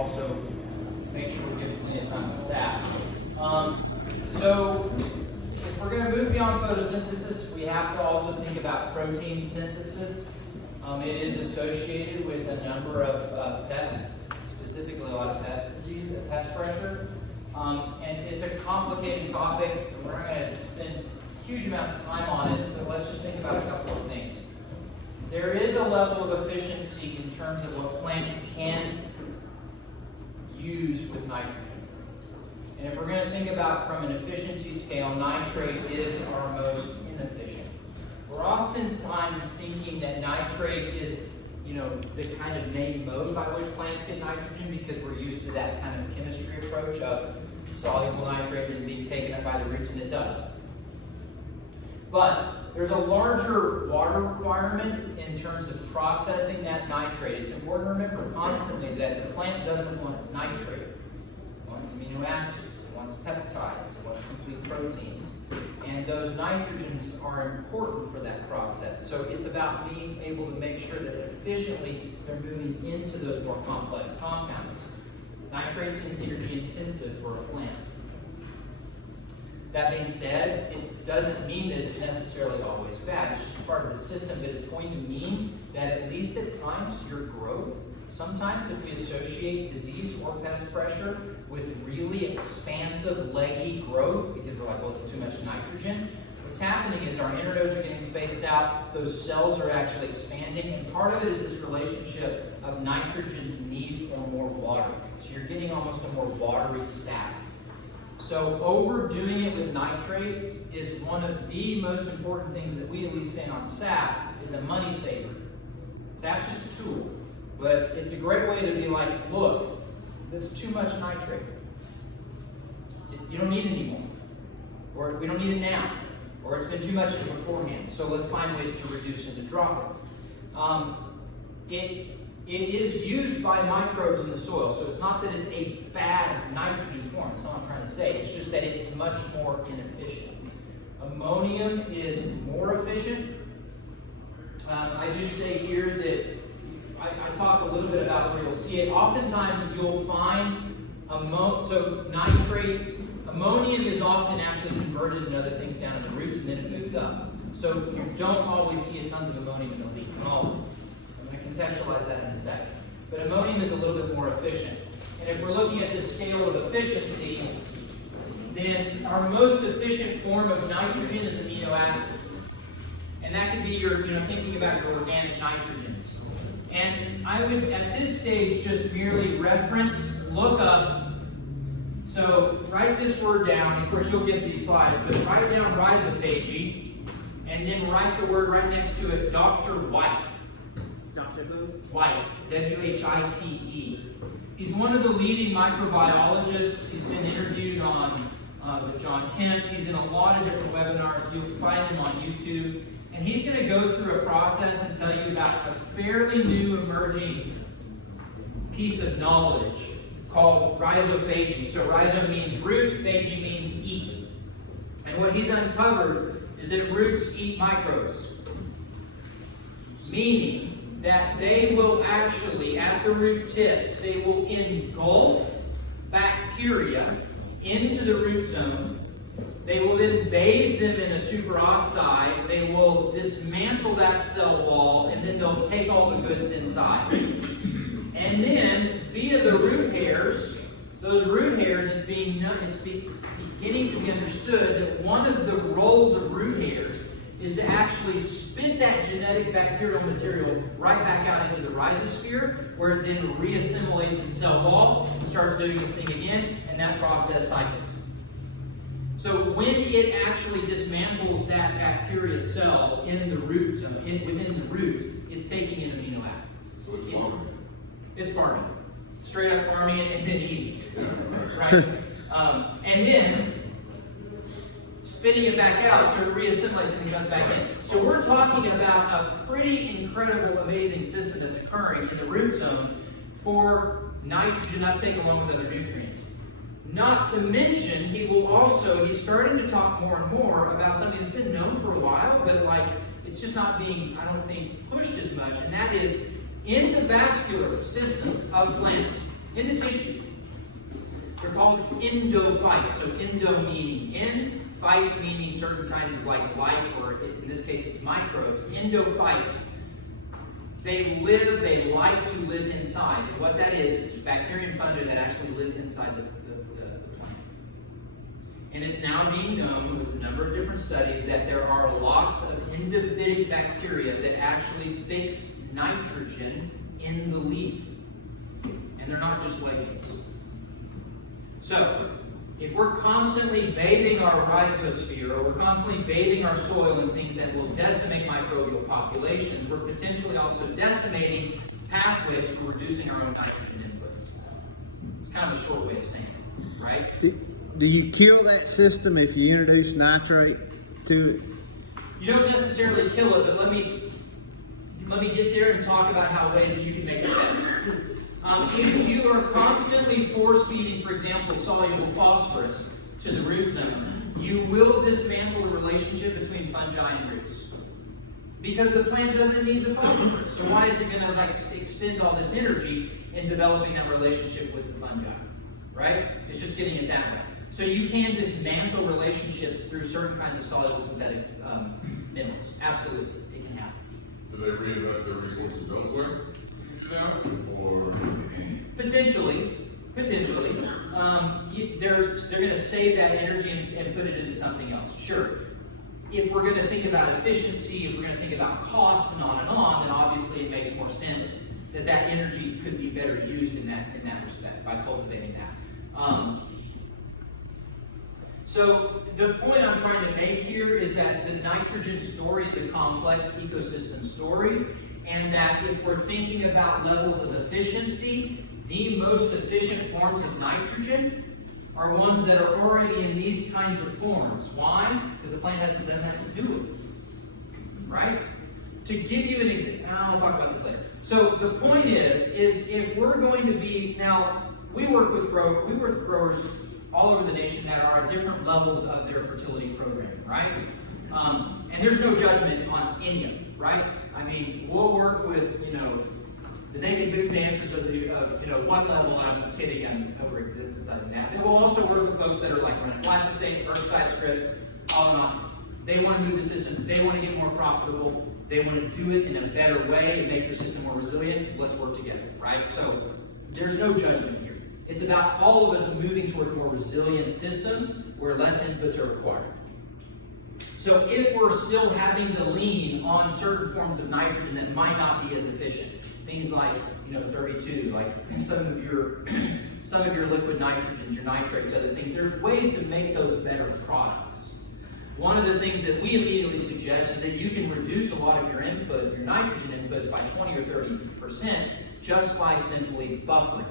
also make sure we're giving plenty of time to sap. So if we're going to move beyond photosynthesis, we have to also think about protein synthesis. It is associated with a number of pests, specifically a lot of pest disease and pest pressure. And it's a complicated topic. We're not going to spend huge amounts of time on it, but let's just think about a couple of things. There is a level of efficiency in terms of what plants can use with nitrogen. And if we're going to think about from an efficiency scale, nitrate is our most inefficient. We're oftentimes thinking that nitrate is, the kind of main mode by which plants get nitrogen because we're used to that kind of chemistry approach of soluble nitrate and being taken up by the roots, and it does. But there's a larger water requirement in terms of processing that nitrate. It's important to remember constantly that the plant doesn't want nitrate. It wants amino acids, it wants peptides, it wants complete proteins. And those nitrogens are important for that process. So it's about being able to make sure that efficiently they're moving into those more complex compounds. Nitrate's energy intensive for a plant. That being said, it doesn't mean that it's necessarily always bad. It's just part of the system, but it's going to mean that at least at times your growth, sometimes if we associate disease or pest pressure with really expansive, leggy growth, because we're like, well, it's too much nitrogen, what's happening is our internodes are getting spaced out, those cells are actually expanding, and part of it is this relationship of nitrogen's need for more water. So you're getting almost a more watery sap. So overdoing it with nitrate is one of the most important things that we at least say on sap is a money saver. Sap's just a tool, but it's a great way to be like, look, that's too much nitrate. You don't need it anymore, or we don't need it now, or it's been too much beforehand. So let's find ways to reduce and to drop it. It is used by microbes in the soil, so it's not that it's a bad nitrogen form. That's not what I'm trying to say. It's just that it's much more inefficient. Ammonium is more efficient. I do say here that I talk a little bit about where you'll see it. Oftentimes you'll find nitrate, ammonium is often actually converted into other things down in the roots, and then it moves up. So you don't always see tons of ammonium in the leaf. I'm going to contextualize that in a second. But ammonium is a little bit more efficient. And if we're looking at this scale of efficiency, then our most efficient form of nitrogen is amino acids. And that could be your, thinking about your organic nitrogens. And I would, at this stage, just merely reference, look up. So write this word down. Of course, you'll get these slides, but write down rhizophagy, and then write the word right next to it, Dr. White. Dr. who? White, W-H-I-T-E. He's one of the leading microbiologists. He's been interviewed on with John Kemp. He's in a lot of different webinars. You'll find him on YouTube. And he's going to go through a process and tell you about a fairly new emerging piece of knowledge called rhizophagy. So rhizo means root, phagy means eat. And what he's uncovered is that roots eat microbes. Meaning that they will actually, at the root tips, they will engulf bacteria into the root zone. They will then bathe them in a superoxide. They will dismantle that cell wall, and then they'll take all the goods inside. And then, via the root hairs, those root hairs, it's beginning to be understood that one of the roles of root hairs is to actually spit that genetic bacterial material right back out into the rhizosphere, where it then reassimilates in cell wall, starts doing its thing again, and that process cycles. So when it actually dismantles that bacteria cell in the root zone, within the root, it's taking in amino acids. So it's farming. It's farming. Straight up farming it and then eating it. Right? And then spitting it back out so it reassimilates and comes back in. So we're talking about a pretty incredible, amazing system that's occurring in the root zone for nitrogen uptake along with other nutrients. Not to mention, he's starting to talk more and more about something that's been known for a while, but it's just not being, I don't think, pushed as much, and that is in the vascular systems of plants, in the tissue. They're called endophytes. So endo meaning in, phytes meaning certain kinds of like, or in this case it's microbes. Endophytes, they like to live inside. And what that is bacteria and fungi that actually live inside the plant. And it's now being known with a number of different studies that there are lots of endophytic bacteria that actually fix nitrogen in the leaf. And they're not just legumes. So, if we're constantly bathing our rhizosphere, or we're constantly bathing our soil in things that will decimate microbial populations, we're potentially also decimating pathways for reducing our own nitrogen inputs. It's kind of a short way of saying it, right? Do you kill that system if you introduce nitrate to it? You don't necessarily kill it, but let me get there and talk about how ways that you can make it better. If you are constantly force-feeding, for example, soluble phosphorus to the root zone, you will dismantle the relationship between fungi and roots. Because the plant doesn't need the phosphorus. So why is it going to expend all this energy in developing that relationship with the fungi? Right? It's just getting it that way. So you can dismantle relationships through certain kinds of soluble synthetic minerals. Absolutely, it can happen. Do they reinvest their resources elsewhere? Or potentially, they're going to save that energy and put it into something else. Sure. If we're going to think about efficiency, if we're going to think about cost, and on, then obviously it makes more sense that that energy could be better used in that respect by cultivating that. So the point I'm trying to make here is that the nitrogen story is a complex ecosystem story, and that if we're thinking about levels of efficiency, the most efficient forms of nitrogen are ones that are already in these kinds of forms. Why? Because the plant doesn't have to do it. Right? To give you an example, I'll talk about this later. So the point is if we're going to be, now we work with growers all over the nation that are at different levels of their fertility programming, right? And there's no judgment on any of them, right? I mean, we'll work with, the naked boot dancers of one level, and I'm kidding, I'm overemphasizing that. And we'll also work with folks that are like running glyphosate, herbicide scripts, all and on. They want to move the system, they want to get more profitable, they want to do it in a better way and make their system more resilient. Let's work together, right? So there's no judgment here. It's about all of us moving toward more resilient systems where less inputs are required. So if we're still having to lean on certain forms of nitrogen that might not be as efficient, things like 32, like some of your liquid nitrogens, your nitrates, other things, there's ways to make those better products. One of the things that we immediately suggest is that you can reduce a lot of your nitrogen inputs by 20 or 30% just by simply buffering.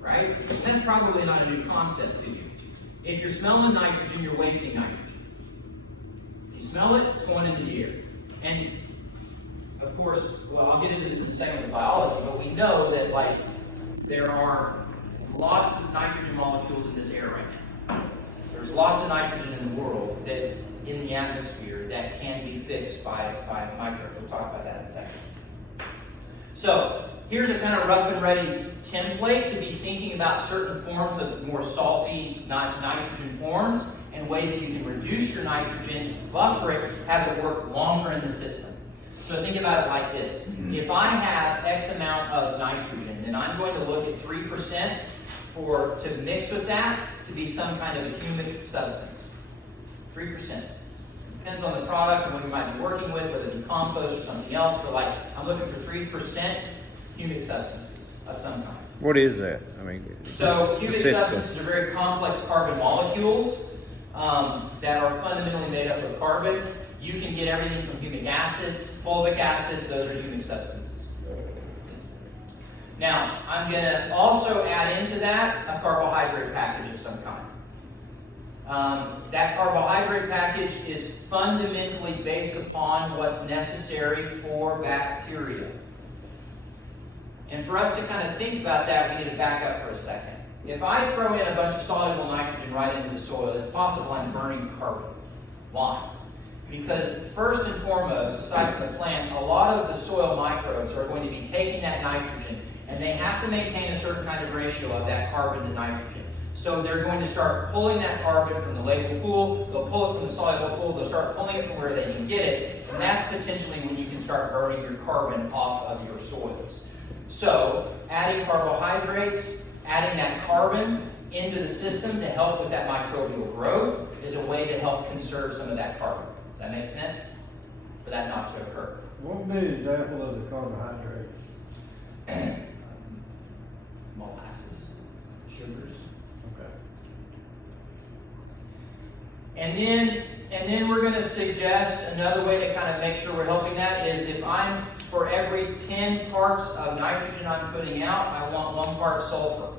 Right? That's probably not a new concept to you. If you're smelling nitrogen, you're wasting nitrogen. If you smell it, it's going into the air. And of course, well, I'll get into this in a second with biology, but we know that there are lots of nitrogen molecules in this air right now. There's lots of nitrogen in the world that in the atmosphere that can be fixed by microbes. We'll talk about that in a second. So here's a kind of rough and ready template to be thinking about certain forms of more salty nitrogen forms and ways that you can reduce your nitrogen, buffer it, have it work longer in the system. So think about it like this. If I have X amount of nitrogen, then I'm going to look at 3% to mix with that to be some kind of a humic substance. 3%. Depends on the product and what you might be working with, whether it be compost or something else, but I'm looking for 3% humic substances of some kind. What is that? So humic substances are very complex carbon molecules that are fundamentally made up of carbon. You can get everything from humic acids, fulvic acids, those are humic substances. Now, I'm going to also add into that a carbohydrate package of some kind. That carbohydrate package is fundamentally based upon what's necessary for bacteria. And for us to kind of think about that, we need to back up for a second. If I throw in a bunch of soluble nitrogen right into the soil, it's possible I'm burning carbon. Why? Because first and foremost, aside from the plant, a lot of the soil microbes are going to be taking that nitrogen And they have to maintain a certain kind of ratio of that carbon to nitrogen. So they're going to start pulling that carbon from the label pool, they'll pull it from the soluble pool, they'll start pulling it from where they can get it, and that's potentially when you can start burning your carbon off of your soils. So adding carbohydrates, adding that carbon into the system to help with that microbial growth is a way to help conserve some of that carbon. Does that make sense? For that not to occur. What would be an example of the carbohydrates? Molasses, sugars. Okay. And then we're going to suggest another way to kind of make sure we're helping that is if I'm, for every 10 parts of nitrogen I'm putting out, I want 1 part sulfur.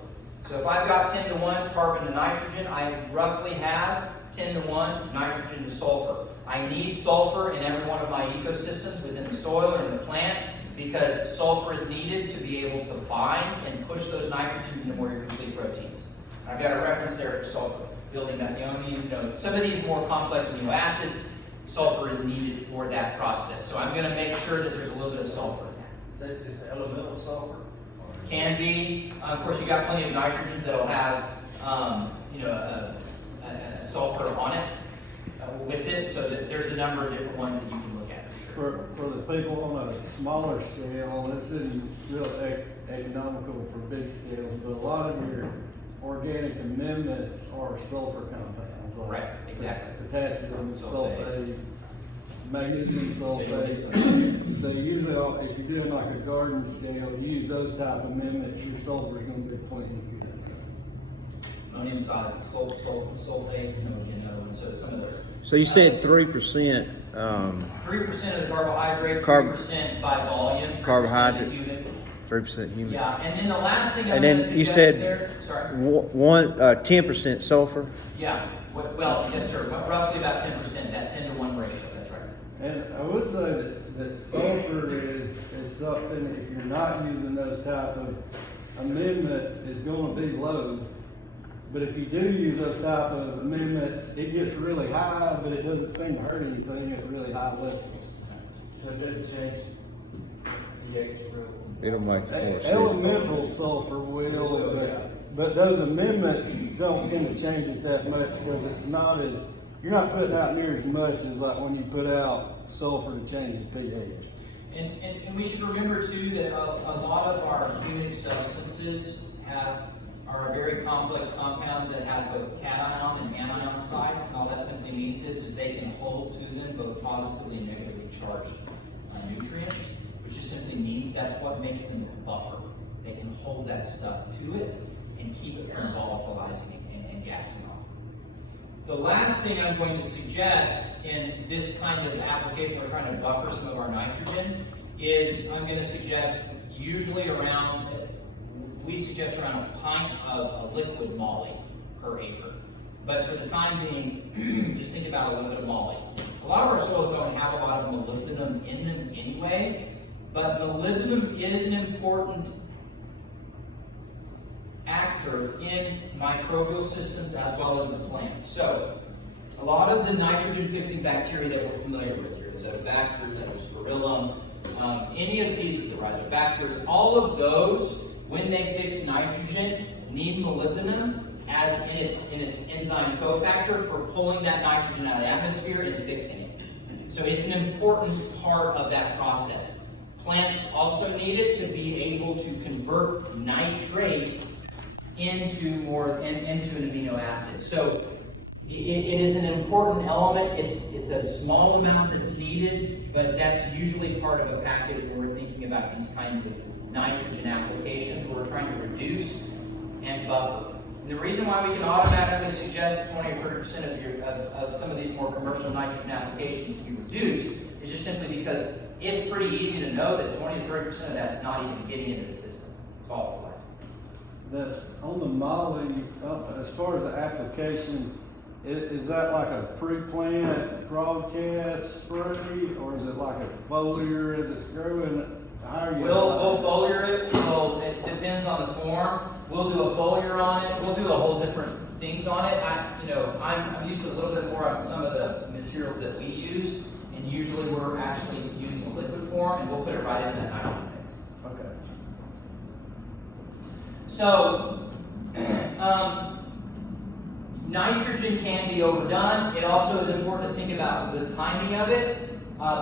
So if I've got 10 to 1 carbon to nitrogen, I roughly have 10 to 1 nitrogen to sulfur. I need sulfur in every one of my ecosystems within the soil or in the plant because sulfur is needed to be able to bind and push those nitrogens into more complete proteins. I've got a reference there for sulfur. Building methionine, some of these more complex amino acids, sulfur is needed for that process. So I'm going to make sure that there's a little bit of sulfur in that. Is that just elemental sulfur? Can be. Of course, you got plenty of nitrogens that'll have, a sulfur on it with it. So that there's a number of different ones that you can look at. For the people on a smaller scale, it's in real economical for big scales, but a lot of your organic amendments are sulfur compounds. Like Right, exactly. Potassium sulfate, magnesium So you'll get sulfate. So usually, if you're doing like a garden scale, you use those type of amendments, your sulfur is going to be plenty good. Ammonium sulfate, again, another one. So some of those. So you said 3%. 3% of the carbohydrate, Carb- 3% by volume. 3% Carbohydrate. of human. 3% human. Yeah, and then the last thing I'm And going to then you suggest said there, sorry. 10% sulfur. Yeah, well, yes, sir. Roughly about 10%, that 10 to 1 ratio. That's right. And I would say that sulfur is something, if you're not using those type of amendments, is going to be low. But if you do use those type of amendments, it gets really high, but it doesn't seem to hurt anything at really high levels. So it doesn't change pH real. It'll make it more Elemental sulfur will, but those amendments don't tend to change it that much because it's not as, you're not putting out near as much as like when you put out sulfur to change the pH. And we should remember too that a lot of our humic substances are very complex compounds that have both cation and anion sites, and all that simply means is they can hold to them both positively and negatively charged nutrients, which just simply means that's what makes them a buffer. They can hold that stuff to it and keep it from volatilizing and gassing off. The last thing I'm going to suggest in this kind of application, we're trying to buffer some of our nitrogen, is I'm going to suggest usually we suggest around a pint of a liquid moly per acre. But for the time being, just think about a little bit of moly. A lot of our soils don't have a lot of molybdenum in them anyway, but molybdenum is an important actor in microbial systems as well as the plant. So, a lot of the nitrogen-fixing bacteria that we're familiar with here, the Azotobacter, the Spirillum, any of these, the Rhizobacters, all of those, when they fix nitrogen, need molybdenum as in its enzyme cofactor for pulling that nitrogen out of the atmosphere and fixing it. So it's an important part of that process. Plants also need it to be able to convert nitrate into an amino acid. So it is an important element. It's a small amount that's needed, but that's usually part of a package when we're thinking about these kinds of nitrogen applications where we're trying to reduce and buffer. And the reason why we can automatically suggest 20 or 30% of some of these more commercial nitrogen applications can be reduced is just simply because it's pretty easy to know that 20 to 30% of that is not even getting into the system. It's volatilizing. On the moly, as far as the application, is that like a pre-plant broadcast spray, or is it like a foliar as it's growing? How are you? We'll foliar it. So it depends on the form. We'll do a foliar on it. We'll do a whole different things on it. I'm used to a little bit more on some of the materials that we use, and usually we're actually using a liquid form, and we'll put it right in that nitrogen mix. Okay. So, nitrogen can be overdone. It also is important to think about the timing of it.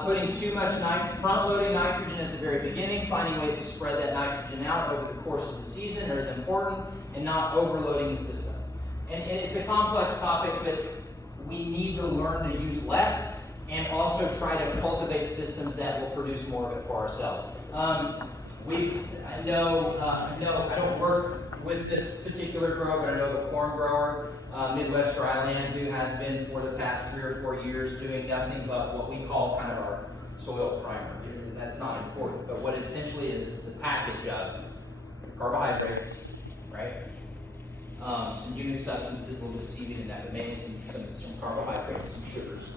Putting too much front-loading nitrogen at the very beginning, finding ways to spread that nitrogen out over the course of the season is important, and not overloading the system. And it's a complex topic, but we need to learn to use less and also try to cultivate systems that will produce more of it for ourselves. I don't work with this particular grower, but I know the corn grower, Midwest Dryland, who has been for the past 3 or 4 years doing nothing but what we call kind of our soil primer. That's not important, but what it essentially is the package of carbohydrates, right? Some unique substances, a little bit of seaweed in that, but mainly some carbohydrates, some sugars.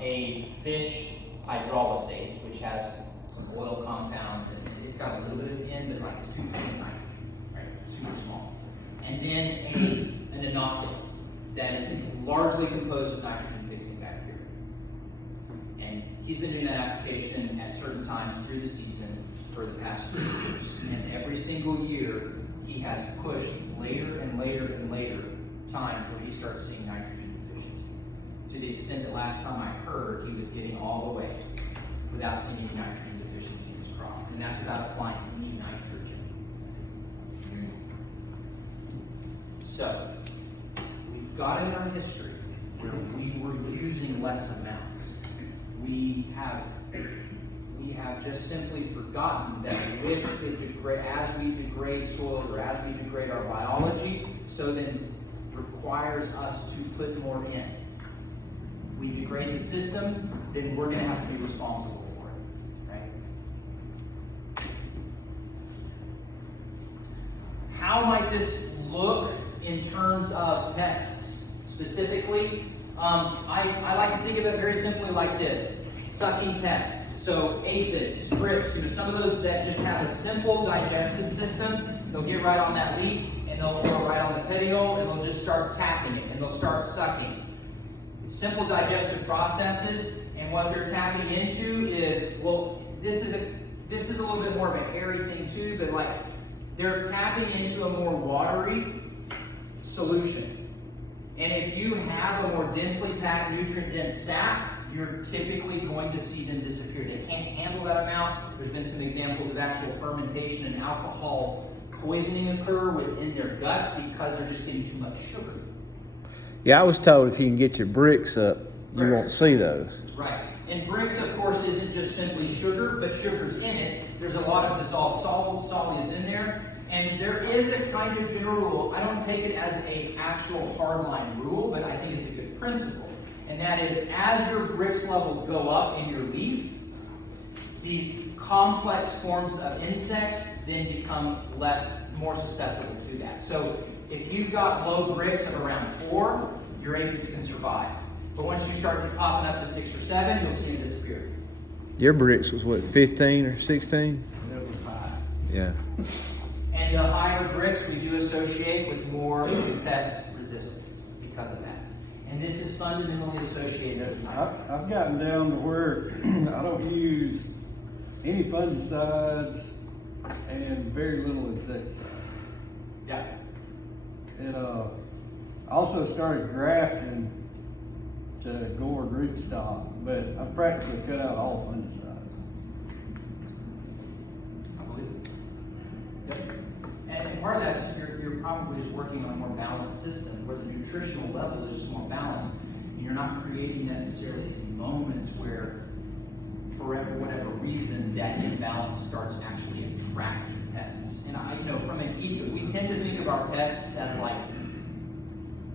A fish hydrolysate, which has some oil compounds, and it's got a little bit of N, but like it's 2% nitrogen, right? Super small. And then an inoculant that is largely composed of nitrogen-fixing bacteria. And he's been doing that application at certain times through the season for the past 3 years. And every single year, he has pushed later and later and later times where he starts seeing nitrogen deficiency. To the extent that last time I heard, he was getting all the way without seeing any nitrogen deficiency in his crop. And that's without applying any nitrogen. So, we've got in our history where we were using less amounts. We have just simply forgotten that as we degrade soils or as we degrade our biology, so then requires us to put more in. If we degrade the system, then we're going to have to be responsible for it, right? How might this look in terms of pests specifically? I like to think of it very simply like this: sucking pests. So aphids, thrips, some of those that just have a simple digestive system, they'll get right on that leaf and they'll go right on the petiole and they'll just start tapping it and they'll start sucking. It's simple digestive processes, and what they're tapping into is, well, this is a little bit more of a hairy thing too, but like they're tapping into a more watery solution. And if you have a more densely packed, nutrient-dense sap, you're typically going to see them disappear. They can't handle that amount. There's been some examples of actual fermentation and alcohol poisoning occur within their guts because they're just getting too much sugar. Yeah, I was told if you can get your bricks up, you won't see those. Right. And bricks, of course, isn't just simply sugar, but sugar's in it. There's a lot of dissolved solids in there. And there is a kind of general rule. I don't take it as an actual hardline rule, but I think it's a good principle. And that is, as your bricks levels go up in your leaf, the complex forms of insects then become more susceptible to that. So if you've got low bricks of around 4, your aphids can survive. But once you start popping up to 6 or 7, you'll see them disappear. Your bricks was what, 15 or 16? It was high. Yeah. And the higher bricks we do associate with more pest resistance because of that. And this is fundamentally associated with nitrogen. I've gotten down to where I don't use any fungicides and very little insecticide. Yeah. And also started grafting to gourd rootstock, but I practically cut out all fungicides. I believe it. Yep. And part of that is you're probably just working on a more balanced system where the nutritional level is just more balanced. And you're not creating necessarily these moments where, for whatever reason, that imbalance starts actually attracting pests. And from an eco, we tend to think of our pests as like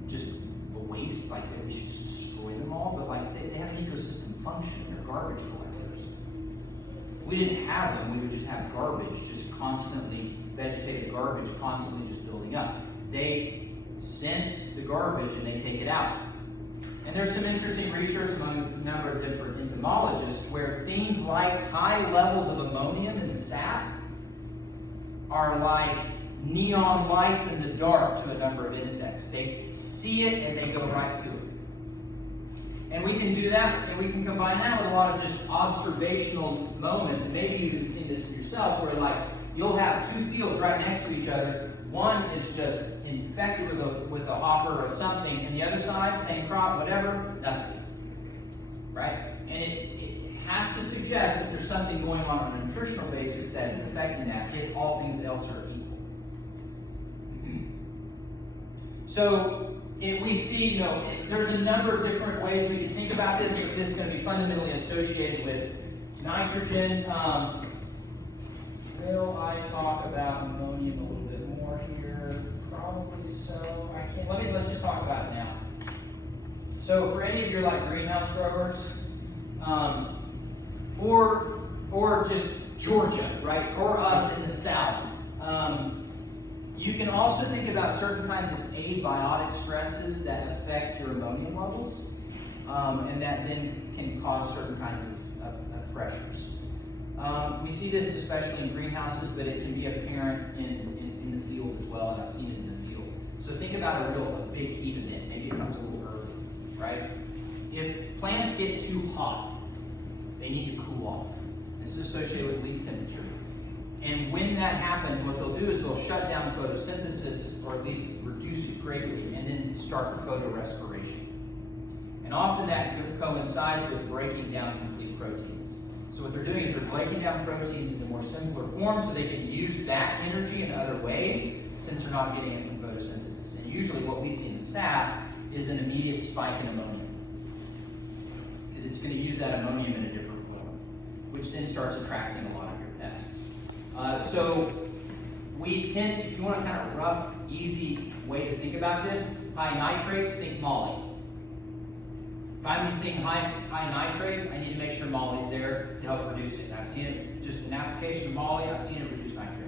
just a waste, like we should just destroy them all, but like they have an ecosystem function. They're garbage collectors. If we didn't have them, we would just have garbage, just constantly vegetative garbage, constantly just building up. They sense the garbage and they take it out. And there's some interesting research among a number of different entomologists where things like high levels of ammonium in the sap are like neon lights in the dark to a number of insects. They see it and they go right to it. And we can do that, and we can combine that with a lot of just observational moments, and maybe you've even seen this yourself, where like you'll have two fields right next to each other. One is just infected with a hopper or something, and the other side, same crop, whatever, nothing. Right? And it has to suggest that there's something going on a nutritional basis that is affecting that if all things else are equal. So we see, there's a number of different ways we can think about this. It's going to be fundamentally associated with nitrogen. Will I talk about ammonium a little bit more here? Probably so. I can't. Let's just talk about it now. So for any of your greenhouse growers, or just Georgia, right, or us in the South, you can also think about certain kinds of abiotic stresses that affect your ammonium levels, and that then can cause certain kinds of pressures. We see this especially in greenhouses, but it can be apparent in the field as well, and I've seen it in the field. So think about a big heat event. Maybe it comes a little early, right? If plants get too hot, they need to cool off. This is associated with leaf temperature. And when that happens, what they'll do is they'll shut down photosynthesis, or at least reduce it greatly, and then start the photorespiration. And often that coincides with breaking down complete proteins. So what they're doing is they're breaking down proteins into more simpler forms so they can use that energy in other ways, since they're not getting it from photosynthesis. And usually what we see in the sap is an immediate spike in ammonium, because it's going to use that ammonium in a different form, which then starts attracting a lot of your pests. So we tend, if you want a kind of rough, easy way to think about this, high nitrates, think moly. If I'm seeing high nitrates, I need to make sure moly's there to help reduce it. And I've seen it, just an application of moly, I've seen it reduce nitrate.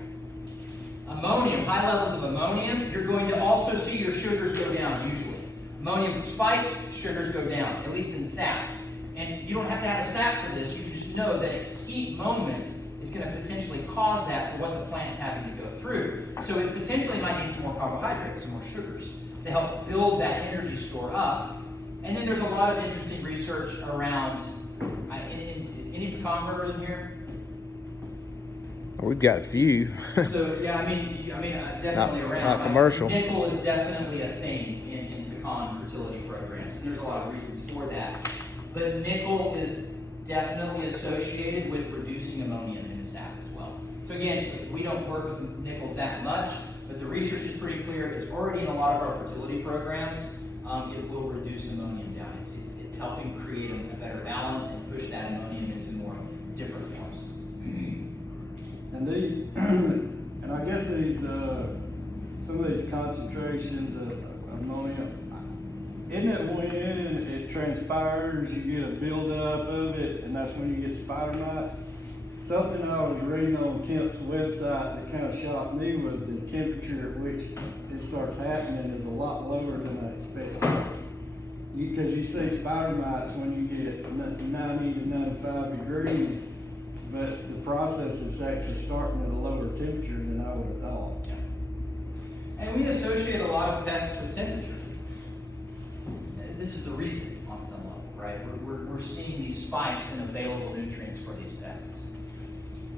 Ammonium, high levels of ammonium, you're going to also see your sugars go down usually. Ammonium spikes, sugars go down, at least in sap. And you don't have to have a sap for this, you just know that a heat moment is going to potentially cause that for what the plant's having to go through. So it potentially might need some more carbohydrates, some more sugars, to help build that energy store up. And then there's a lot of interesting research around, any pecan growers in here? We've got a few. So yeah, I mean, definitely around. Not commercial. Nickel is definitely a thing in pecan fertility programs, and there's a lot of reasons for that. But nickel is definitely associated with reducing ammonium in the sap as well. So again, we don't work with nickel that much, but the research is pretty clear. It's already in a lot of our fertility programs. It will reduce ammonium down. It's helping create a better balance and push that ammonium into more different forms. And I guess these some of these concentrations of ammonium, isn't it when it transpires, you get a buildup of it, and that's when you get spider mites? Something I was reading on Kemp's website that kind of shocked me was the temperature at which it starts happening is a lot lower than I expected. Because you see spider mites when you get 90 to 95 degrees, but the process is actually starting at a lower temperature than I would have thought. Yeah. And we associate a lot of pests with temperature. This is the reason on some level, right? We're seeing these spikes in available nutrients for these pests.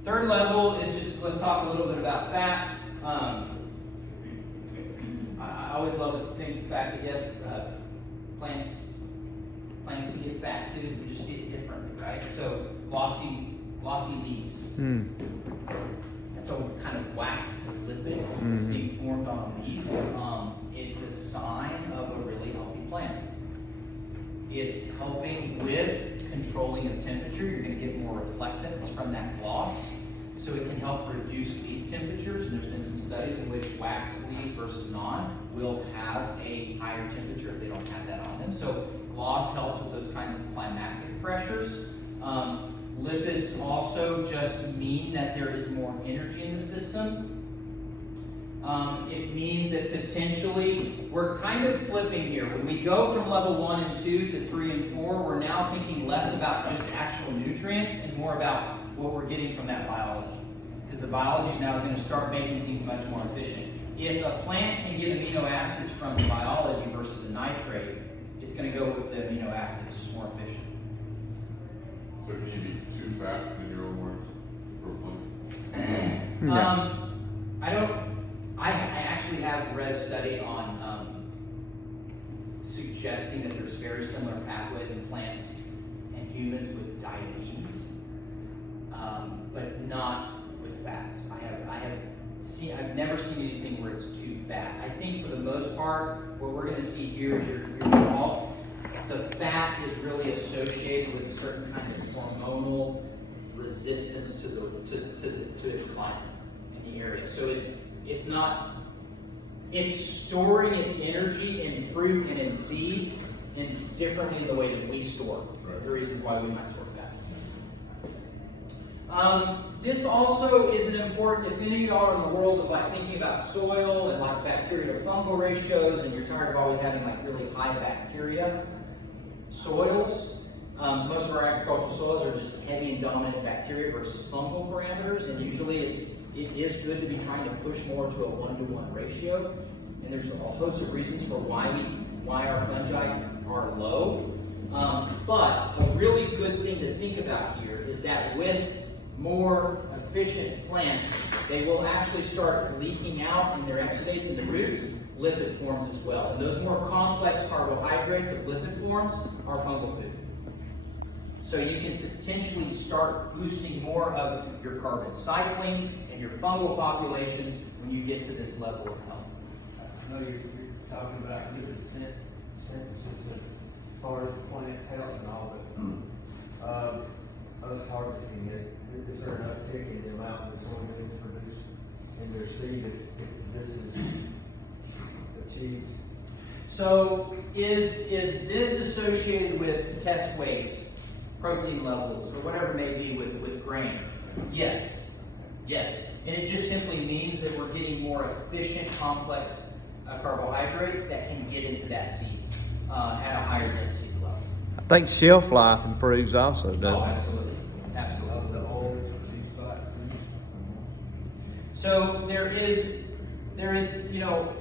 Third level is just, let's talk a little bit about fats. I always love to think the fact that yes, plants can get fat too, we just see it differently, right? So glossy leaves. That's a kind of wax, it's a lipid that's being formed on a leaf. It's a sign of a really healthy plant. It's helping with controlling the temperature. You're going to get more reflectance from that gloss, so it can help reduce leaf temperatures. And there's been some studies in which wax leaves versus non will have a higher temperature if they don't have that on them. So gloss helps with those kinds of climactic pressures. Lipids also just mean that there is more energy in the system. It means that potentially we're kind of flipping here. When we go from level 1 and 2 to 3 and 4, we're now thinking less about just actual nutrients and more about what we're getting from that biology. Because the biology is now going to start making things much more efficient. If a plant can get amino acids from the biology versus a nitrate, it's going to go with the amino acids. It's just more efficient. So can you be too fat in your own words for a plant? I actually have read a study on suggesting that there's very similar pathways in plants and humans with diabetes, but not with fats. I've never seen anything where it's too fat. I think for the most part, what we're going to see here is your bulk. The fat is really associated with a certain kind of hormonal resistance to its climate in the area. So it's storing its energy in fruit and in seeds and differently in the way that we store. The reasons why we might store fat. This also is an important, if any of y'all are in the world of like thinking about soil and like bacterial fungal ratios, and you're tired of always having like really high bacteria soils, most of our agricultural soils are just heavy and dominant bacteria versus fungal parameters, and usually it is good to be trying to push more to a 1-to-1 ratio. And there's a host of reasons for why our fungi are low. But a really good thing to think about here is that with more efficient plants, they will actually start leaking out in their exudates in the roots lipid forms as well. And those more complex carbohydrates of lipid forms are fungal food. So you can potentially start boosting more of your carbon cycling and your fungal populations when you get to this level of health. I know you're talking about lipid synthesis as far as the plant's health and all, but us harvesting it, is there an uptick in the amount of soybeans produced in their seed if this is achieved? So is this associated with test weights, protein levels, or whatever it may be with grain? Yes. And it just simply means that we're getting more efficient, complex carbohydrates that can get into that seed at a higher density level. I think shelf life improves also, doesn't Oh, it? absolutely. Of the old feedstock? So there is,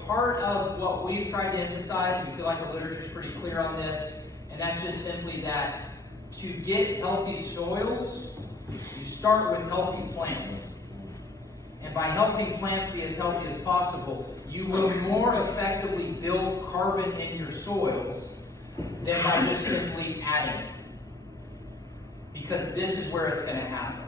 part of what we've tried to emphasize, we feel like the literature is pretty clear on this, and that's just simply that to get healthy soils, you start with healthy plants. And by helping plants be as healthy as possible, you will more effectively build carbon in your soils than by just simply adding it. Because this is where it's going to happen.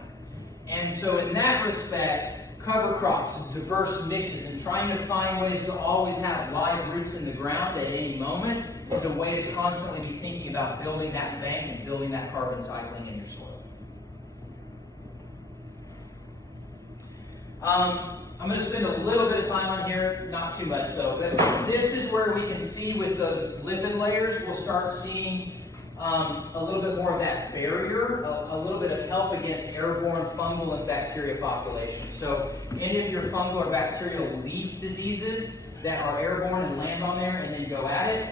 And so in that respect, cover crops and diverse mixes and trying to find ways to always have live roots in the ground at any moment is a way to constantly be thinking about building that bank and building that carbon cycling in your soil. I'm going to spend a little bit of time on here, not too much though, but this is where we can see with those lipid layers, we'll start seeing a little bit more of that barrier, a little bit of help against airborne fungal and bacteria populations. So any of your fungal or bacterial leaf diseases that are airborne and land on there and then go at it,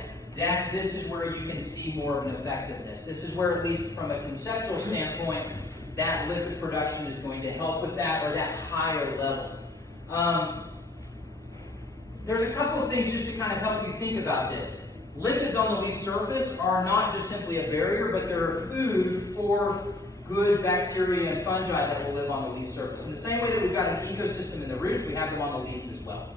this is where you can see more of an effectiveness. This is where, at least from a conceptual standpoint, that lipid production is going to help with that, or that higher level. There's a couple of things just to kind of help you think about this. Lipids on the leaf surface are not just simply a barrier, but they're food for good bacteria and fungi that will live on the leaf surface. In the same way that we've got an ecosystem in the roots, we have them on the leaves as well.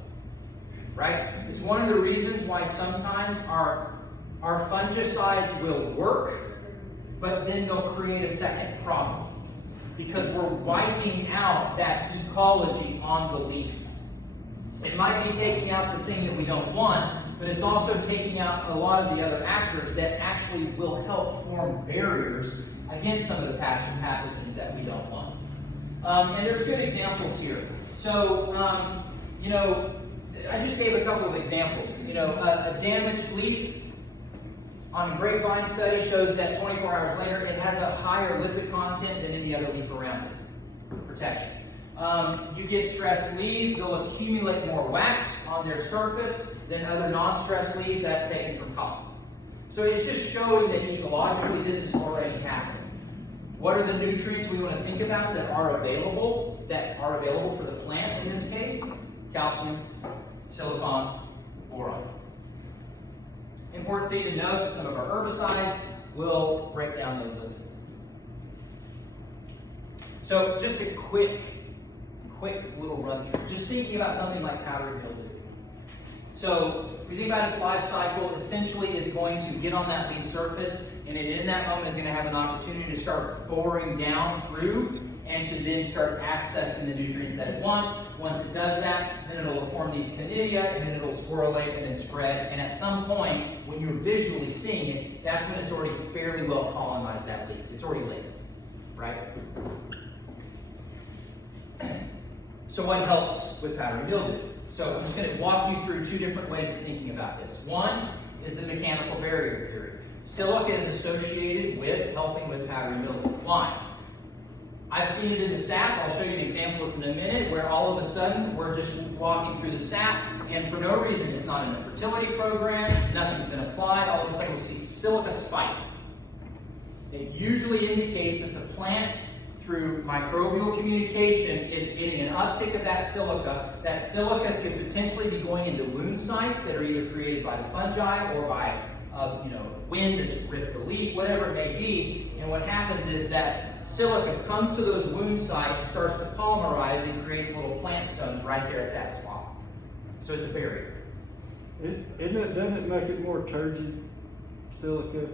Right? It's one of the reasons why sometimes our fungicides will work, but then they'll create a second problem. Because we're wiping out that ecology on the leaf. It might be taking out the thing that we don't want, but it's also taking out a lot of the other actors that actually will help form barriers against some of the pathogens that we don't want. And there's good examples here. So, I just gave a couple of examples. A damaged leaf on a grapevine study shows that 24 hours later, it has a higher lipid content than any other leaf around it. Protection. You get stressed leaves, they'll accumulate more wax on their surface than other non-stressed leaves. That's taken from cotton. So it's just showing that ecologically this is already happening. What are the nutrients we want to think about that are available for the plant in this case? Calcium, silicon, boron. Important thing to note that some of our herbicides will break down those lipids. So just a quick quick little run through. Just thinking about something like powdery mildew. So if you think about its life cycle, essentially is going to get on that leaf surface, and it, in that moment is going to have an opportunity to start boring down through and to then start accessing the nutrients that it wants. Once it does that, then it'll form these conidia, and then it'll sporulate and then spread. And at some point, when you're visually seeing it, that's when it's already fairly well colonized that leaf. It's already laid, right? So what helps with powdery mildew? So I'm just going to walk you through two different ways of thinking about this. One is the mechanical barrier theory. Silica is associated with helping with powdery mildew. Why? I've seen it in the sap. I'll show you an example of this in a minute, where all of a sudden we're just walking through the sap, and for no reason, it's not in a fertility program, nothing's been applied, all of a sudden we see silica spike. It usually indicates that the plant, through microbial communication, is getting an uptick of that silica. That silica could potentially be going into wound sites that are either created by the fungi or by wind that's ripped the leaf, whatever it may be. And what happens is that silica comes to those wound sites, starts to polymerize, and creates little plant stones right there at that spot. So it's a barrier. Doesn't it make it more turgid, silica?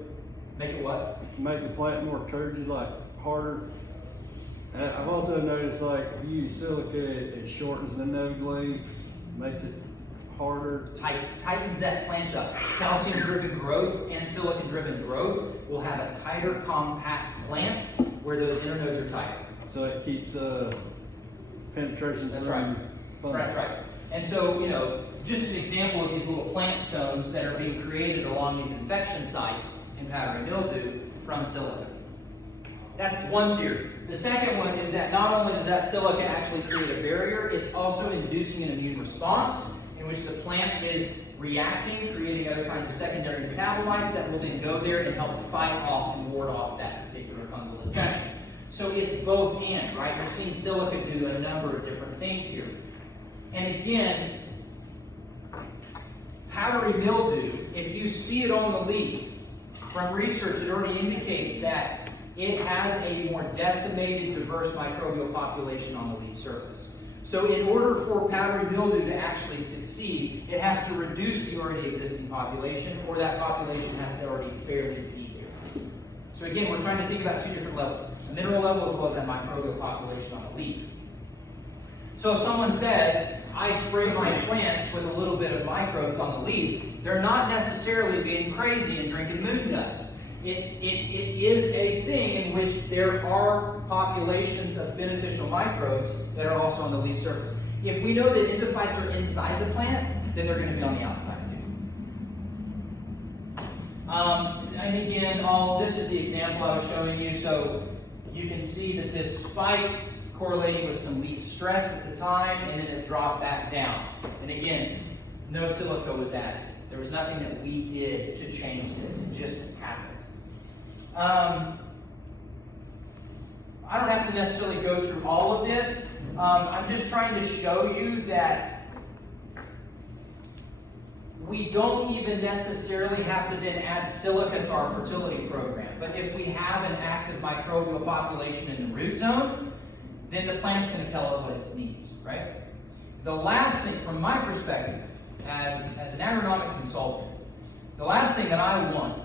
Make it what? Make the plant more turgid, like harder? And I've also noticed, like, if you use silica, it shortens the node leads, makes it harder. Tightens that plant up. Calcium-driven growth and silicon-driven growth will have a tighter, compact plant where those inner nodes are tighter. So it keeps penetration That's from right. fungus. Right. And so, just an example of these little plant stones that are being created along these infection sites in powdery mildew from silica. That's one theory. The second one is that not only does that silica actually create a barrier, it's also inducing an immune response in which the plant is reacting, creating other kinds of secondary metabolites that will then go there and help fight off and ward off that particular fungal infection. So it's both and, right? We're seeing silica do a number of different things here. And again, powdery mildew, if you see it on the leaf, from research it already indicates that it has a more decimated, diverse microbial population on the leaf surface. So in order for powdery mildew to actually succeed, it has to reduce the already existing population, or that population has to already fairly be there. So again, we're trying to think about two different levels, a mineral level as well as that microbial population on the leaf. So if someone says, I spray my plants with a little bit of microbes on the leaf, they're not necessarily being crazy and drinking moon dust. It is a thing in which there are populations of beneficial microbes that are also on the leaf surface. If we know that endophytes are inside the plant, then they're going to be on the outside too. And again, this is the example I was showing you. So you can see that this spiked, correlating with some leaf stress at the time, and then it dropped back down. And again, no silica was added. There was nothing that we did to change this. It just happened. I don't have to necessarily go through all of this. I'm just trying to show you that we don't even necessarily have to then add silica to our fertility program. But if we have an active microbial population in the root zone, then the plant's going to tell it what it needs, right? The last thing, from my perspective, as an agronomic consultant, the last thing that I want,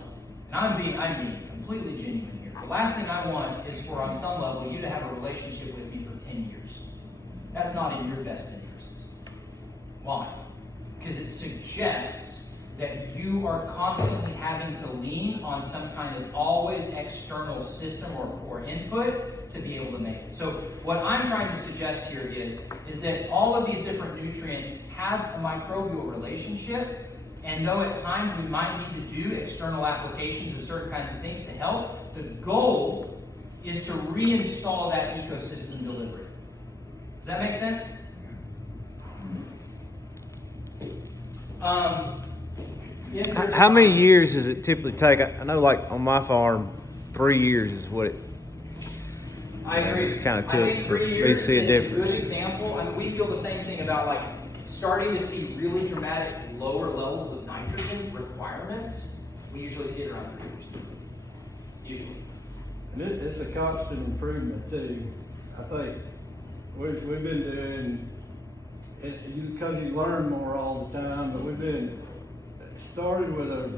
and I'm being completely genuine here, the last thing I want is for, on some level, you to have a relationship with me for 10 years. That's not in your best interests. Why? Because it suggests that you are constantly having to lean on some kind of always external system or input to be able to make it. So what I'm trying to suggest here is that all of these different nutrients have a microbial relationship, and though at times we might need to do external applications of certain kinds of things to help, the goal is to reinstall that ecosystem delivery. Does that make sense? How many years does it typically take? I know, like on my farm, 3 years is what it. I agree. It's kind of I took think for 3 me to years see a is difference. a good example. I mean, we feel the same thing about like starting to see really dramatic lower levels of nitrogen requirements. We usually see it around 3 years. Usually. And it's a constant improvement too. I think we've been doing, because you learn more all the time, but we've been, started with a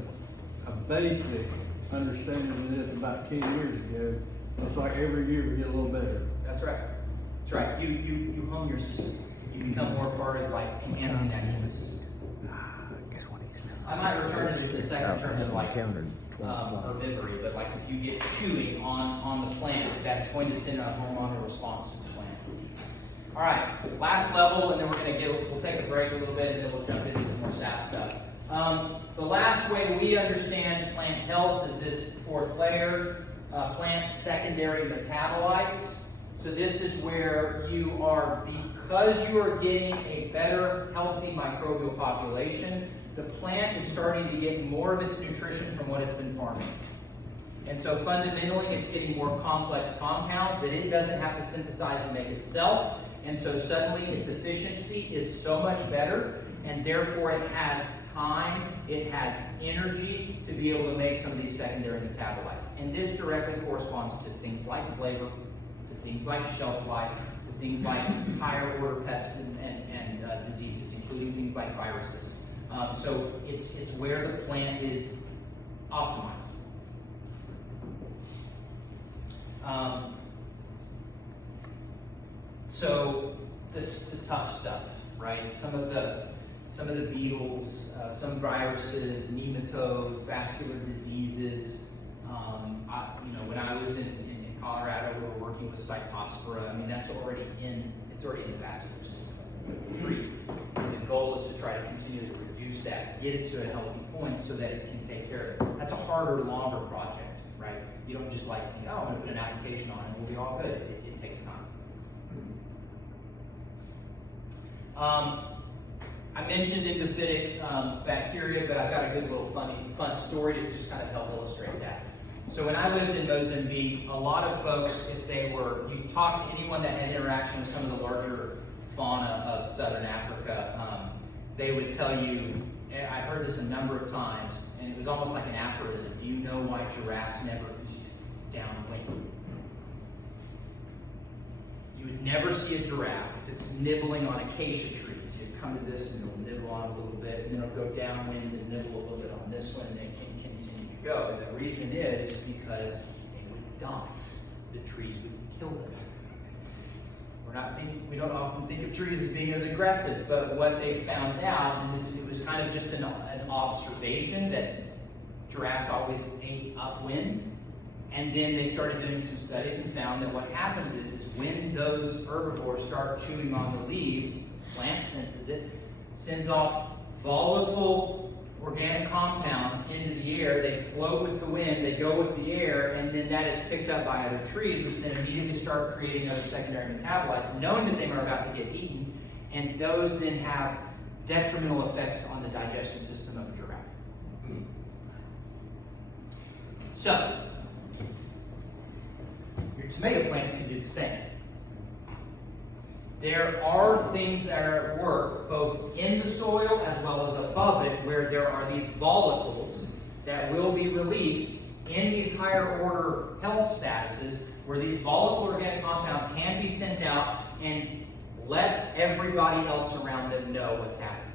basic understanding of this about 10 years ago. It's like every year we get a little better. That's right. That's right. You hone your system. You become more part of like enhancing that human system. Guess what he's I might return to this in a second in terms of like herbivory, but like if you get chewing on the plant, that's going to send a hormonal response to the plant. All right, last level, and then we'll take a break a little bit, and then we'll jump into some more sap stuff. The last way we understand plant health is this fourth layer, plant secondary metabolites. So this is where you are, because you are getting a better healthy microbial population, the plant is starting to get more of its nutrition from what it's been farming. And so fundamentally, it's getting more complex compounds that it doesn't have to synthesize and make itself. And so suddenly its efficiency is so much better, and therefore it has time, it has energy to be able to make some of these secondary metabolites. And this directly corresponds to things like flavor, to things like shelf life, to things like higher order pests and diseases, including things like viruses. So it's where the plant is optimized. So the tough stuff, right? Some of the beetles, some viruses, nematodes, vascular diseases. When I was in Colorado, we were working with Cytospora. I mean, that's already in the vascular system of the tree. And the goal is to try to continue to reduce that, get it to a healthy point so that it can take care of it. That's a harder, longer project, right? You don't just like think, oh, I'm going to put an application on it and we'll be all good. It takes time. I mentioned endophytic bacteria, but I've got a good little fun story to just kind of help illustrate that. So when I lived in Mozambique, a lot of folks, you talk to anyone that had interaction with some of the larger fauna of southern Africa, they would tell you, and I heard this a number of times, and it was almost like an aphorism, do you know why giraffes never eat downwind? You would never see a giraffe if it's nibbling on acacia trees. You'd come to this and it'll nibble on a little bit, and then it'll go downwind and nibble a little bit on this one, and then can continue to go. And the reason is because they would die. The trees would kill them. We don't often think of trees as being as aggressive, but what they found out, and it was kind of just an observation that giraffes always ate upwind. And then they started doing some studies and found that what happens is when those herbivores start chewing on the leaves, the plant senses it, sends off volatile organic compounds into the air. They float with the wind, they go with the air, and then that is picked up by other trees, which then immediately start creating other secondary metabolites, knowing that they are about to get eaten, and those then have detrimental effects on the digestion system of a giraffe. So, your tomato plants can do the same. There are things that are at work both in the soil as well as above it where there are these volatiles that will be released in these higher order health statuses where these volatile organic compounds can be sent out and let everybody else around them know what's happening.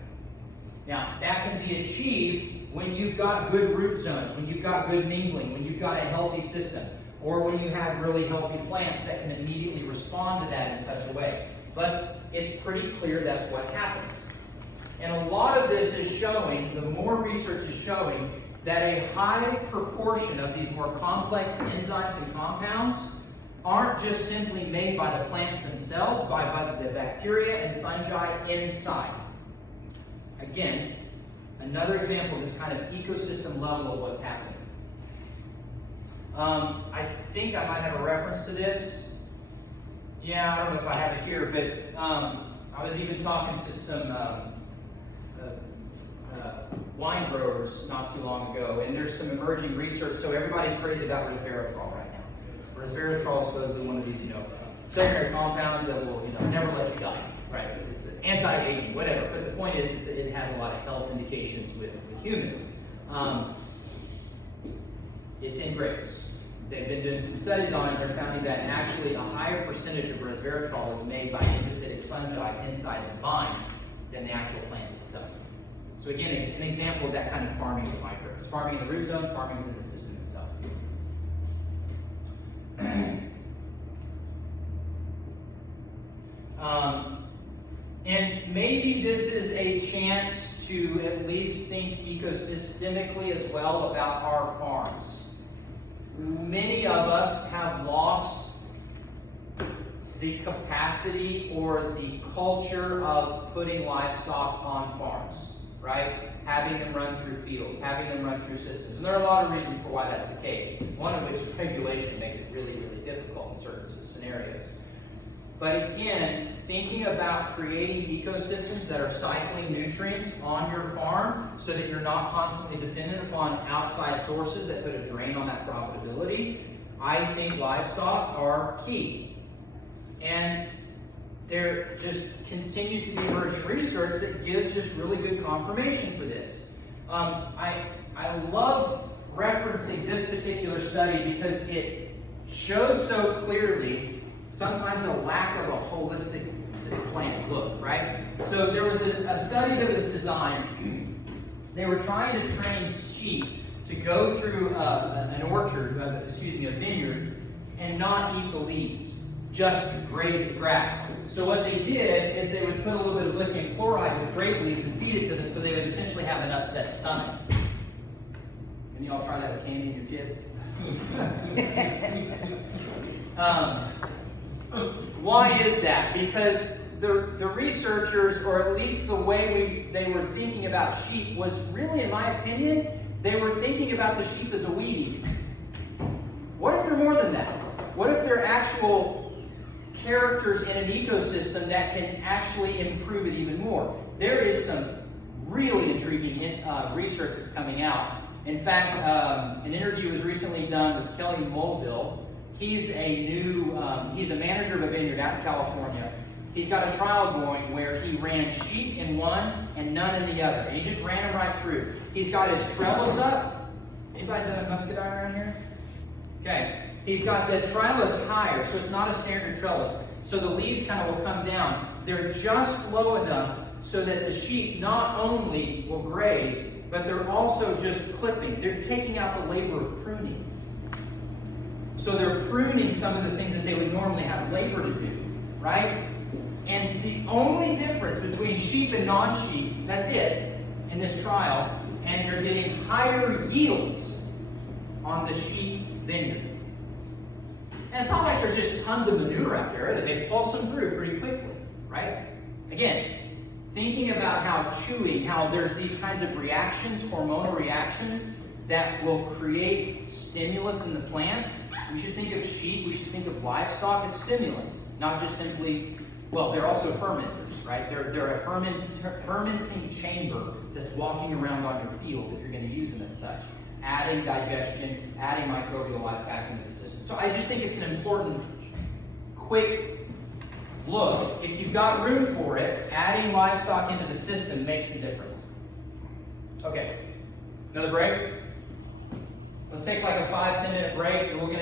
Now, that can be achieved when you've got good root zones, when you've got good mingling, when you've got a healthy system, or when you have really healthy plants that can immediately respond to that in such a way. But it's pretty clear that's what happens. And a lot of this is showing, the more research is showing, that a high proportion of these more complex enzymes and compounds aren't just simply made by the plants themselves, by the bacteria and fungi inside. Again, another example of this kind of ecosystem level of what's happening. I think I might have a reference to this. Yeah, I don't know if I have it here, but I was even talking to some wine growers not too long ago, and there's some emerging research. So everybody's crazy about resveratrol right now. Resveratrol is supposedly one of these, secondary compounds that will, never let you die, right? It's anti-aging, whatever. But the point is, it has a lot of health indications with humans. It's in grapes. they've been doing some studies on it, and they're finding that actually a higher percentage of resveratrol is made by epiphytic fungi inside the vine than the actual plant itself. So again, an example of that kind of farming with microbes. Farming in the root zone, farming within the system itself. And maybe this is a chance to at least think ecosystemically as well about our farms. Many of us have lost the capacity or the culture of putting livestock on farms, right? Having them run through fields, having them run through systems. And there are a lot of reasons for why that's the case, one of which is regulation makes it really, really difficult in certain scenarios. But again, thinking about creating ecosystems that are cycling nutrients on your farm so that you're not constantly dependent upon outside sources that put a drain on that profitability, I think livestock are key. And there just continues to be emerging research that gives just really good confirmation for this. I love referencing this particular study because it shows so clearly sometimes a lack of a holistic plant look, right? So there was a study that was designed. They were trying to train sheep to go through an orchard, a vineyard, and not eat the leaves, just to graze the grass. So what they did is they would put a little bit of lithium chloride with grape leaves and feed it to them so they would essentially have an upset stomach. Can you all try that with candy and your kids? Why is that? Because the researchers, or at least the way they were thinking about sheep, was really, in my opinion, they were thinking about the sheep as a weed eater. What if they're more than that? What if they're actual characters in an ecosystem that can actually improve it even more? There is some really intriguing research that's coming out. In fact, an interview was recently done with Kelly Mulville. He's a manager of a vineyard out in California. He's got a trial going where he ran sheep in one and none in the other. And he just ran them right through. He's got his trellis up. Anybody done a muscadine around here? Okay. He's got the trellis higher, so it's not a standard trellis. So the leaves kind of will come down. They're just low enough so that the sheep not only will graze, but they're also just clipping. They're taking out the labor of pruning. So they're pruning some of the things that they would normally have labor to do, right? And the only difference between sheep and non-sheep, that's it, in this trial, and they're getting higher yields on the sheep vineyard. And it's not like there's just tons of manure out there that they pulse them through pretty quickly, right? Again, thinking about how there's these kinds of reactions, hormonal reactions, that will create stimulants in the plants. We should think of sheep, we should think of livestock as stimulants, not just simply, well, they're also fermenters, right? They're a fermenting chamber that's walking around on your field if you're going to use them as such. Adding digestion, adding microbial life back into the system. So I just think it's an important, quick look. If you've got room for it, adding livestock into the system makes a difference. Okay, another break? Let's take like a 5-10 minute break, and we're going to